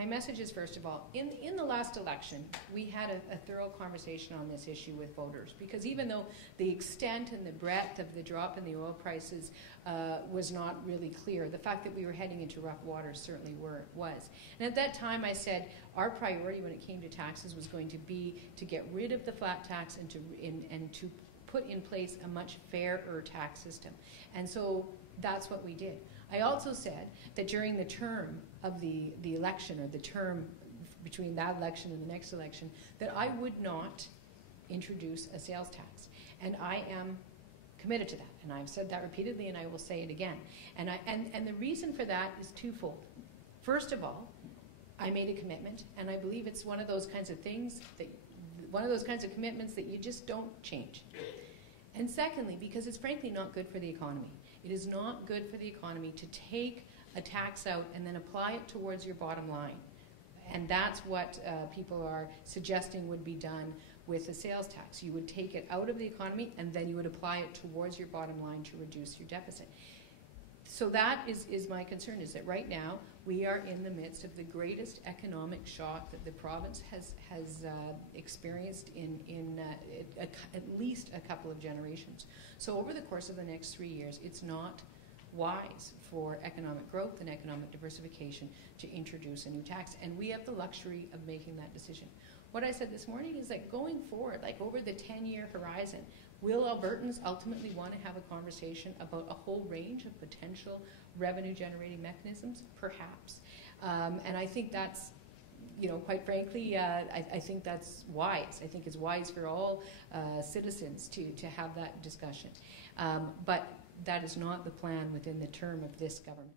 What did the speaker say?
my message is, first of all, in the last election, we had a thorough conversation on this issue with voters, because even though the extent and the breadth of the drop in the oil prices was not really clear, the fact that we were heading into rough waters certainly was. And at that time I said our priority when it came to taxes was going to be to get rid of the flat tax and to put in place a much fairer tax system. And so that's what we did. I also said that during the term of the election, or the term between that election and the next election, that I would not introduce a sales tax. And I am committed to that. And I've said that repeatedly, and I will say it again. And the reason for that is twofold. First of all, I made a commitment, and I believe it's one of those kinds of things that, one of those kinds of commitments that you just don't change. And secondly, because it's frankly not good for the economy. It is not good for the economy to take a tax out and then apply it towards your bottom line. And that's what people are suggesting would be done with a sales tax. You would take it out of the economy and then you would apply it towards your bottom line to reduce your deficit. So that is my concern, is that right now we are in the midst of the greatest economic shock that the province has experienced in at least a couple of generations. So over the course of the next 3 years, it's not wise for economic growth and economic diversification to introduce a new tax. And we have the luxury of making that decision. What I said this morning is that going forward, like over the 10-year horizon, will Albertans ultimately want to have a conversation about a whole range of potential revenue-generating mechanisms? Perhaps. And I think that's, you know, quite frankly, I think that's wise. I think it's wise for all citizens to have that discussion. But that is not the plan within the term of this government.